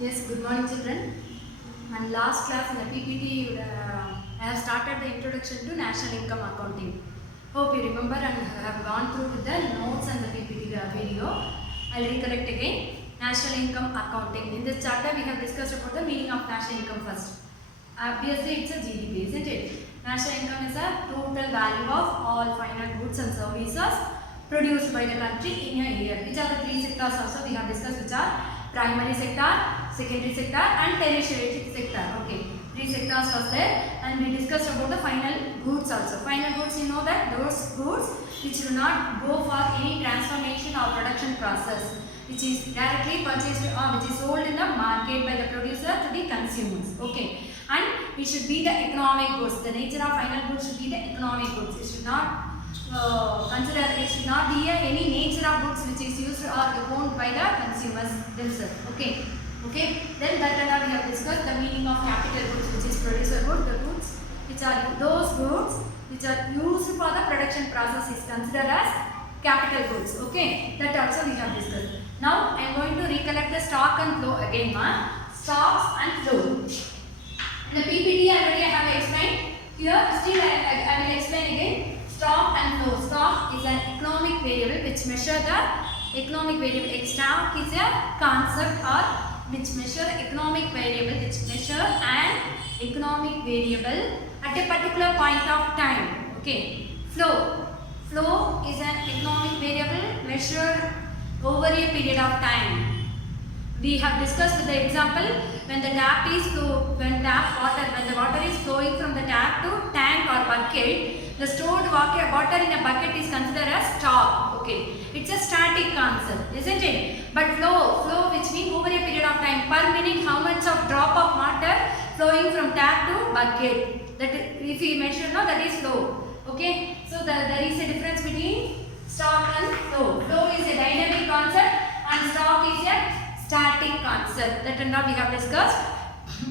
Yes, good morning children. And last class in the PPT, I have started the introduction to national income accounting. Hope you remember and have gone through with the notes and the PPT video. I'll recollect again. National income accounting. In this chapter, we have discussed about the meaning of national income first. Obviously, it's a GDP, isn't it? National income is a total value of all final goods and services produced by the country in a year. Which are the three sectors also we have discussed, which are primary sector, secondary sector and tertiary sector. Okay, three sectors was there, and we discussed about the final goods also. Final goods, you know that those goods which do not go for any transformation or production process, which is directly purchased or which is sold in the market by the producer to the consumers. Okay, and it should be the economic goods. The nature of final goods should be the economic goods. It should not it should not be any nature of goods which is used or owned by the consumers themselves. Okay. Then that and all we have discussed the meaning of capital goods, which is producer good. The goods which are those goods which are used for the production process is considered as capital goods. Okay, that also we have discussed. Now I am going to recollect the stock and flow again, stocks and flow. The PPT already I have explained. Here still I will explain again. Stock and flow. Stock is an economic variable which measure the economic variable. Stock is a concept or which measure economic variable, which measure an economic variable at a particular point of time. Okay. Flow. Flow is an economic variable measured over a period of time. We have discussed the example when the tap is when the water is flowing from the tap to tank or bucket, the stored water in a bucket is considered as stock. Okay, it's a static concept, isn't it? But flow which means over a period of time, per minute how much of drop of water flowing from tap to bucket. That if we measure, no, that is flow. Okay, so there is a difference between stock and flow. Flow is a dynamic concept and stock is a static concept. That and all we have discussed.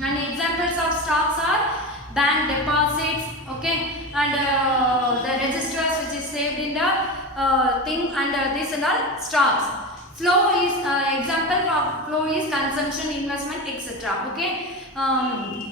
And examples of stocks are bank deposits, okay, and the registers which is saved in the thing, and this and all stocks. Flow is example of flow is consumption, investment, etc. Okay,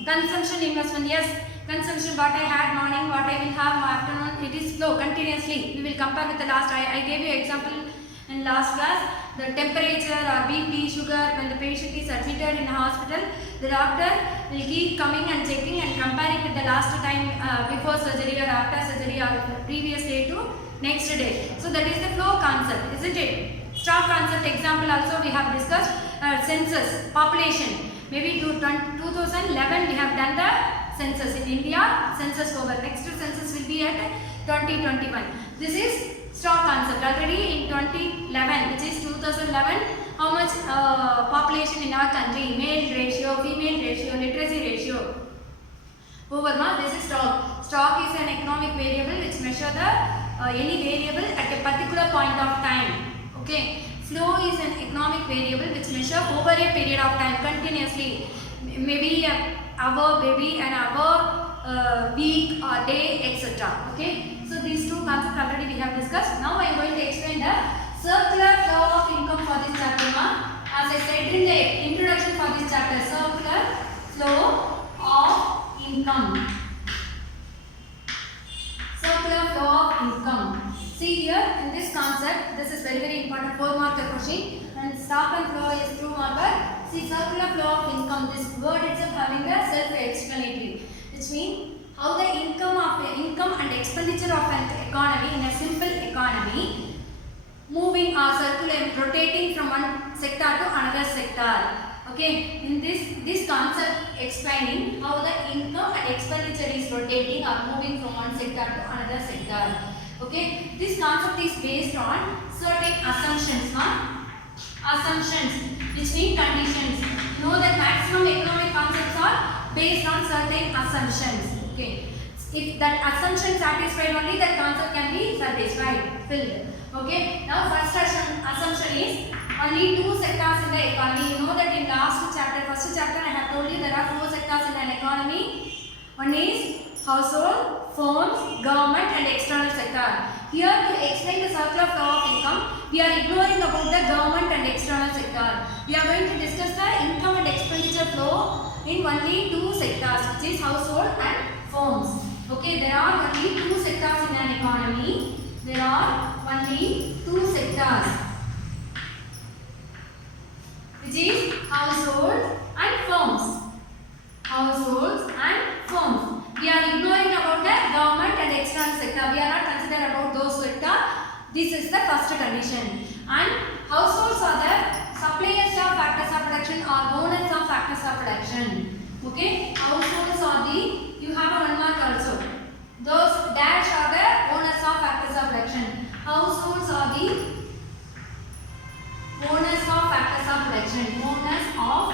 consumption, investment, yes, consumption what I had morning, what I will have afternoon, it is flow continuously. We will compare with the last. I gave you example in last class. The temperature or BP, sugar, when the patient is admitted in a hospital, the doctor will keep coming and checking and comparing with the last time before surgery or after surgery or the previous day to next day. So that is the flow concept, isn't it? Stock concept example also we have discussed. Census, population. Maybe to 2011 we have done the census in India. Census over. Next census will be at 2021. This is stock concept. Already in 2011, which is 2011, how much population in our country, male ratio, female ratio, literacy ratio. Over, this is stock. Stock is an economic variable which measure the any variable at a particular point of time. Okay. Flow is an economic variable which measure over a period of time continuously. Maybe an hour, maybe an hour, week or day, etc. Okay. So these two concepts already we have discussed. Now I am going to explain the circular flow of income for this chapter. As I said in the introduction for this chapter, circular flow of income. Circular flow of income. See here in this concept, this is very important 4-marker question, and stock and flow is 2-marker. See, circular flow of income. This word itself having a self-explanatory, which means how the income and expenditure of an economy, in a simple economy, moving or circulating, rotating from one sector to another sector. Okay, in this concept explaining how the income and expenditure is rotating or moving from one sector to another sector. Okay, this concept is based on certain assumptions, which mean conditions. You know that maximum economic concepts are based on certain assumptions. Okay, if that assumption satisfied, only that concept can be satisfied, filled. Okay, now first assumption is only 2 sectors in the economy. You know that in first chapter I have told you there are 4 sectors in an economy. One is household, firms, government and external sector. Here to explain the circular flow of income, we are ignoring about the government and external sector. We are going to discuss the income and expenditure in only two sectors, which is household and firms. Okay, there are only two sectors in an economy. There are only two sectors, which is household and firms. Households and firms. We are ignoring about the government and external sector. We are not considering about those sector. This is the first condition. And households are the suppliers of factors of production or owners of factors of production. Okay, households are the, you have a one mark also. Those dash are the owners of factors of production. Households are the owners of factors of production. Owners of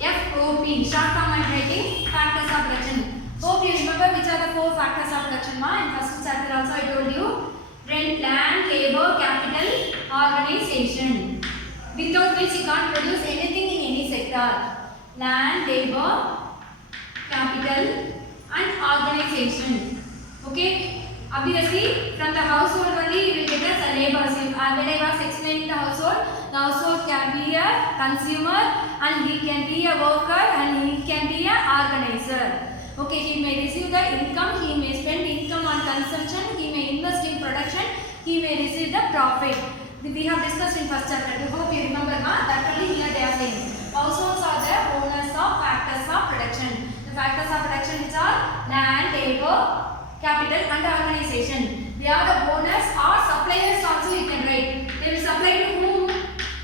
FOP. Short form I am writing factors of production. Hope you remember which are the four factors of production. In first chapter also I told you. Rent, land, labor, capital, organization. Without which you can't produce anything in any sector. Land, labor, capital and organization. Okay. Obviously, from the household only you will get as a labor. When I was explaining the household can be a consumer and he can be a worker and he can be an organizer. Okay, he may receive the income, he may spend income on consumption, he may invest in production, he may receive the profit. We have discussed in first chapter. I hope you remember that only here they are saying. Households are the owners of factors of production. The factors of production which are land, labor, capital and organization. They are the owners or suppliers also you can write. They will supply to whom?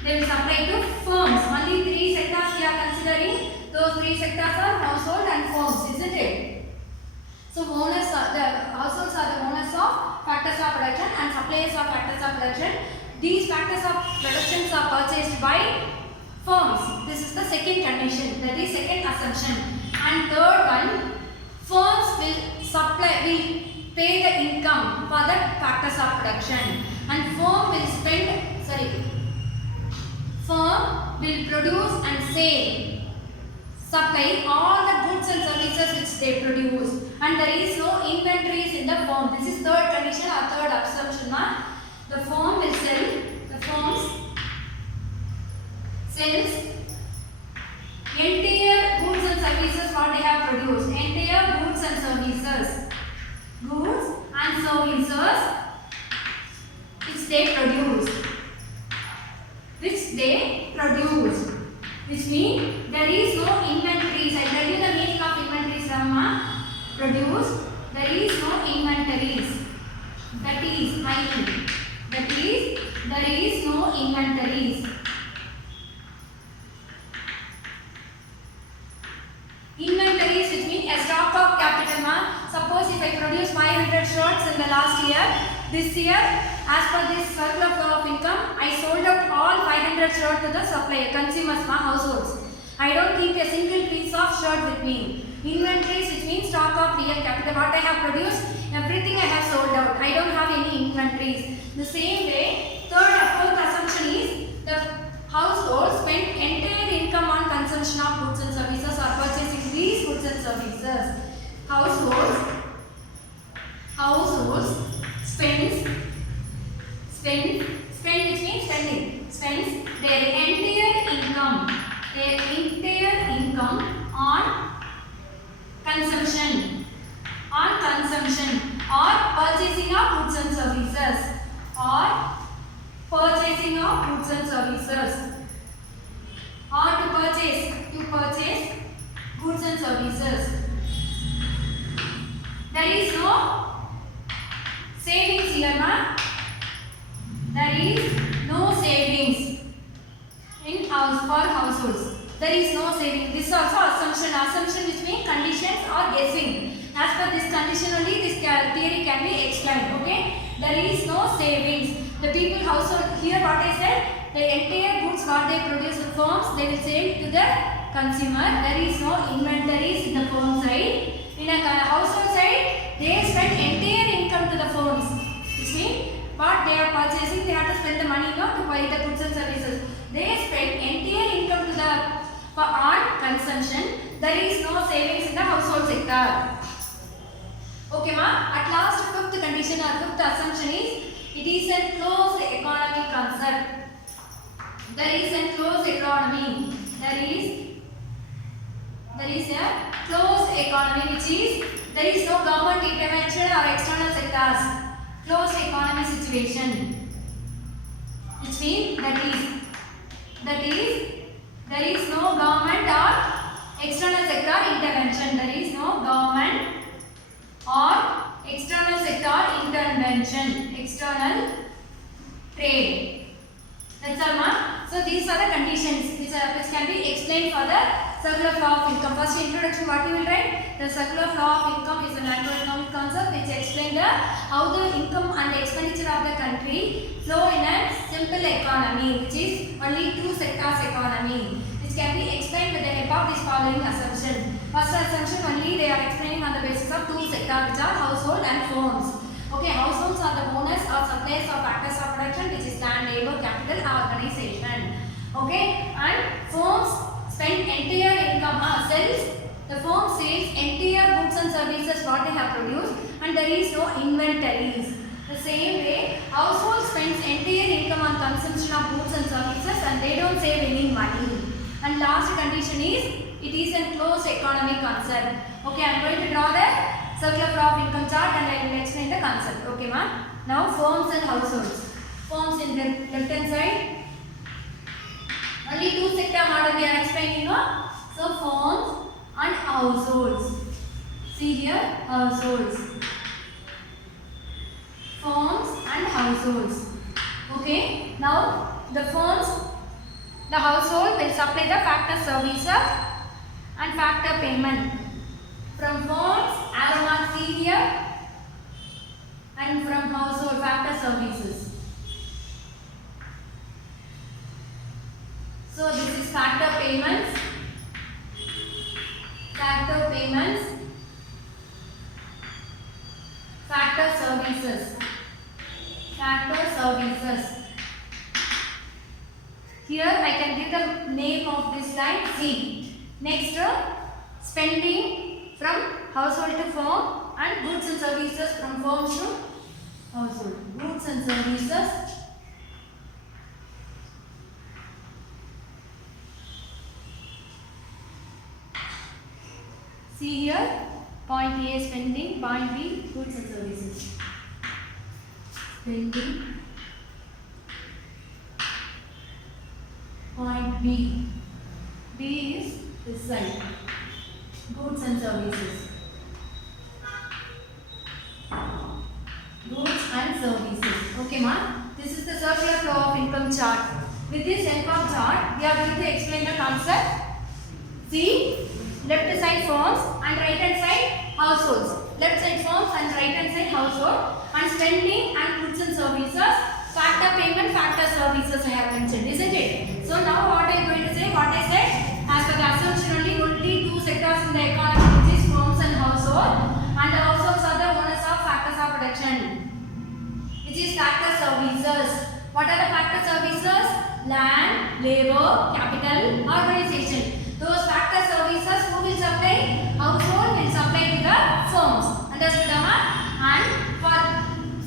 They will supply to firms. Only three sectors we are considering. Those three sectors are household and firms, isn't it? So owners are the households are the owners of factors of production and suppliers of factors of production. These factors of productions are purchased by firms. This is the second condition. That is second assumption. And third one, firms will pay the income for the factors of production, and firm will produce and supply all the goods and services which they produce, and there is no inventories in the firm. This is third condition or third assumption. The firm will sells entire goods and services what they have produced. Entire goods and services. Goods and services which they produce. Which means there is no inventories. I tell you the meaning of inventories, Rama. Produce. There is no inventories. That is there is no inventories. Inventories which means a stock of capital. Suppose if I produce 500 shirts in the last year, this year as per this circle of law of income, I sold out all 500 shirts to the supplier, consumers, households. I don't keep a single piece of shirt with me. Inventories which means stock of real capital. What I have produced, everything I have sold out. I don't have any inventories. The same way, fourth assumption is the household spend entire income on consumption of goods and services or purchasing these goods and services. Households spends which means spending. Spends their entire income on consumption or purchasing of goods and services or to purchase goods and services. There is no savings here, ma. There is no savings for households. There is no saving. This is also assumption which means conditions or guessing. As per this condition only this theory can be explained. Okay, there is no savings. The people household here what I said, the entire goods what they produce in firms they will sell to the consumer. There is no inventories in the firm side. In a household side they spend entire income to the firms, which means what they are purchasing they have to spend the money to buy the goods and services. They spend entire income on consumption. There is no savings in the household sector. Okay, ma. At last, fifth condition or fifth assumption is it is a closed economy concept. There is a closed economy. There is There is a closed economy, which is there is no government intervention or external sectors. Closed economy situation, which means that is there is no government or external sector intervention. There is no government or external sector intervention. External trade. That's all, ma. So these are the conditions which can be explained for the circular flow of income. First introduction, what you will write? The circular flow of income is a macroeconomic concept which explains how the income and expenditure of the country flow in a simple economy, which is only two sectors economy, which can be explained with the help of this following assumption. First assumption, only they are explaining on the basis of two sectors, which are household and firms. Okay, households are the owners or suppliers of factors of production, which is land, labor, capital, organization. Okay, and firms spend entire income, the firm sells entire goods and services what they have produced, and there is no inventories. The same way, household spends entire income on consumption of goods and services, and they don't save any money. And last condition is, it is a closed economic concept. Okay, I am going to draw the circular flow of income chart and I will explain the concept. Okay, ma. Now firms and households. Firms in the left hand side. Only two sector model we are explaining, no? So firms and households. See here, households. Firms and households. Okay. Now the firms, the household will supply the factor services and factor payment. From firms, arrow mark see here, and from household, factor services. So this is factor payments, factor services, Here I can give the name of this line C. Next, spending from household to firm and goods and services from firms to household. Goods and services. See here, point A spending, point B goods and services. Spending. Point B. B is this side. Goods and services. Goods and services. Okay, ma. This is the circular flow of income chart. With this help of chart, we are going to explain the concept. See, left side firms and right hand side households. Left side firms and right hand side household. And spending and goods and services. Factor payment, factor services I have mentioned, isn't it? So now what I am going to say, what I said, as per the assumption only two sectors in the economy, which is firms and household, and the households are the owners of factors of production, which is factor services. What are the factor services? Land, labor, capital, organization. Those factor services who will supply? Household will supply to the firms. Understood, Amma? And for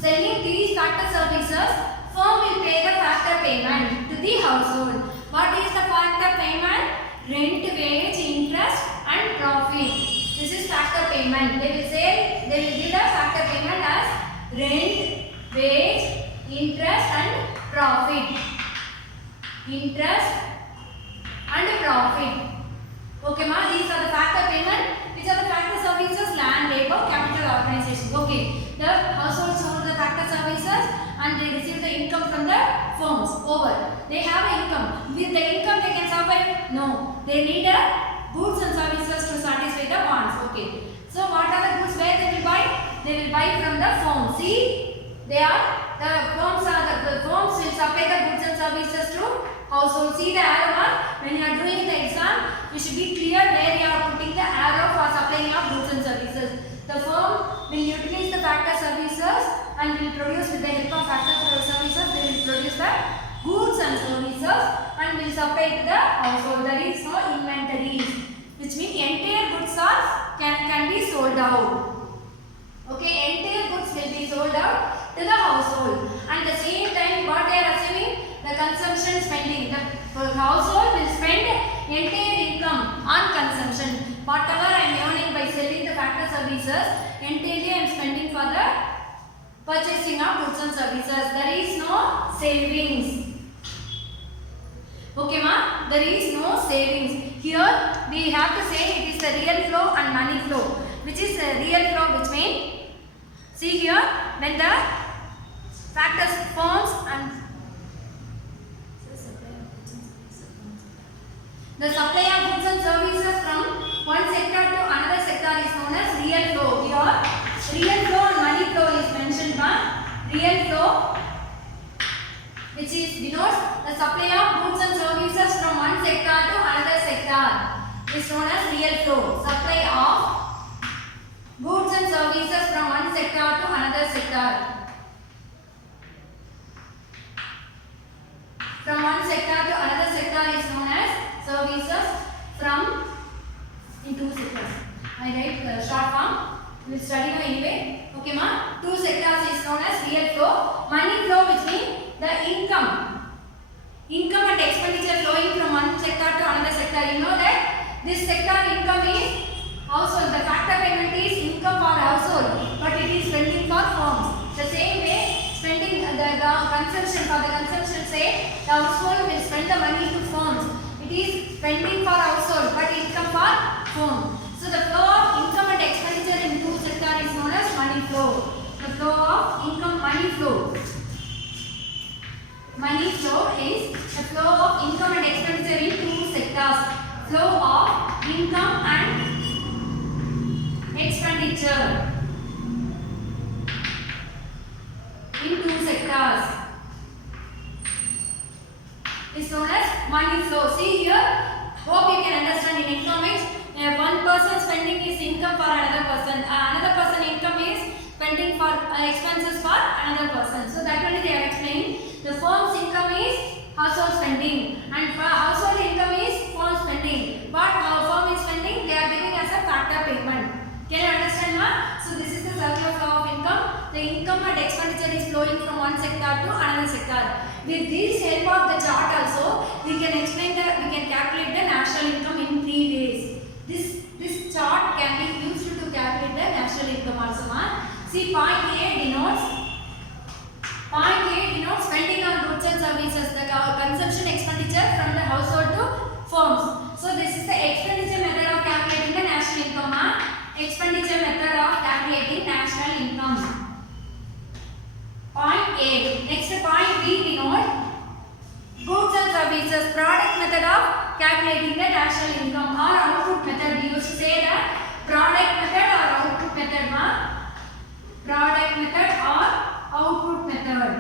selling these factor services, firm will pay the factor payment to the household. What is the factor payment? Rent, wage, interest and profit. This is factor payment. They will give the factor payment as rent, wage, interest and profit. Interest and profit. Okay, ma. These are the factor payment. Which are the factor services? Land, labor, capital, organization. Okay. The households hold the factor services and they receive the income from the firms. Over. They have income. With the income they can survive? No. They need goods and services to satisfy the wants. Okay. So what are the goods where they will buy? They will buy from the firms. See, the firms will supply the goods and services to household. See the arrow mark. When you are doing the exam, you should be clear where you are putting the arrow for supplying of goods and services. The firm will utilize the factor services and will produce with the help of factor services. They will produce the goods and services and will supply to the household. There is no inventories, which means entire goods can be sold out. Okay, entire goods will be sold out to the household. And the same time, what they are assuming, the consumption spending. The household will spend entire income on consumption. services. Entirely I am spending for the purchasing of goods and services. There is no savings. Okay ma, there is no savings. Here we have to say it is the real flow and money flow. Which is real flow, which means, see here, when the factors forms and the supply of goods and services from one sector to another sector is known as real flow. Here, real flow and money flow is mentioned by real flow, which is denotes the supply of goods and services from one sector to another sector is known as real flow. Supply of goods and services from one sector to another sector. From one sector to another sector is known as services from in two sectors. I write short form. We will study now anyway. Okay ma. Two sectors is known as real flow. Money flow, which means the income and expenditure flowing from one sector to another sector. You know that this sector income is household. The factor payment is income for household, but it is spending for firms. The same way, spending the consumption for the consumption, say the household will spend the money to firms. It is spending for household, but income for firm. So the flow of income and expenditure in two sectors is known as money flow. The flow of income, money flow. Money flow is the flow of income and expenditure in two sectors. Flow of income and expenditure in two sectors is known as money flow. See here, hope you can understand in economics. One person spending his income for another person. Another person income is spending for expenses for another person. So that only they are explaining. The firm's income is household spending, and for household income is firm spending. What firm is spending, they are giving as a factor payment. Can you understand ma? So this is the circular flow of income. The income and expenditure is flowing from one sector to another sector. With this help of the chart also, we can calculate the national income in 3 ways. This chart can be used to calculate the national income also ma. See, point A denotes spending on goods and services, the consumption expenditure from the household to firms. So this is the expenditure method of calculating the national income ma. Expenditure method of calculating national income. Point A. Next point B denote goods and services, product method of calculating the national income, or output method. We used to say that product method or output method ma. Product method or output method.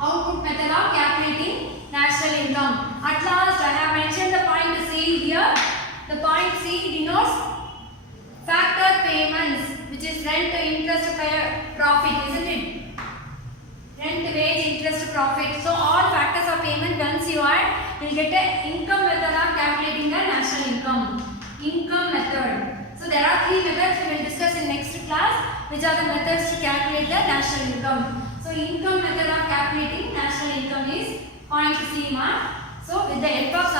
Output method of calculating national income. At last I have mentioned the point C here. The point C denotes factor payments, which is rent, interest, profit, isn't it? Rent, wage, interest, profit. So all factors of payment once you add, you will get an income method of calculating the national income. Income method. So there are 3 methods we will discuss in next class, which are the methods to calculate the national income. So income method of calculating national income is point C ma. So with the help of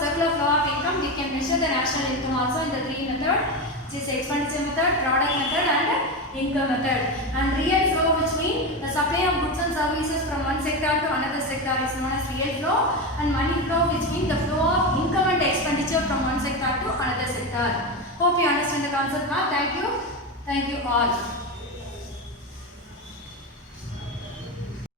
circular flow of income, we can measure the national income also in the 3 methods, which is expenditure method, product method and income method. And real flow, which means the supply of goods and services from one sector to another sector is known as real flow. And money flow, which means the flow of income and expenditure from one sector to another sector. Hope you understand the concept now. Thank you all.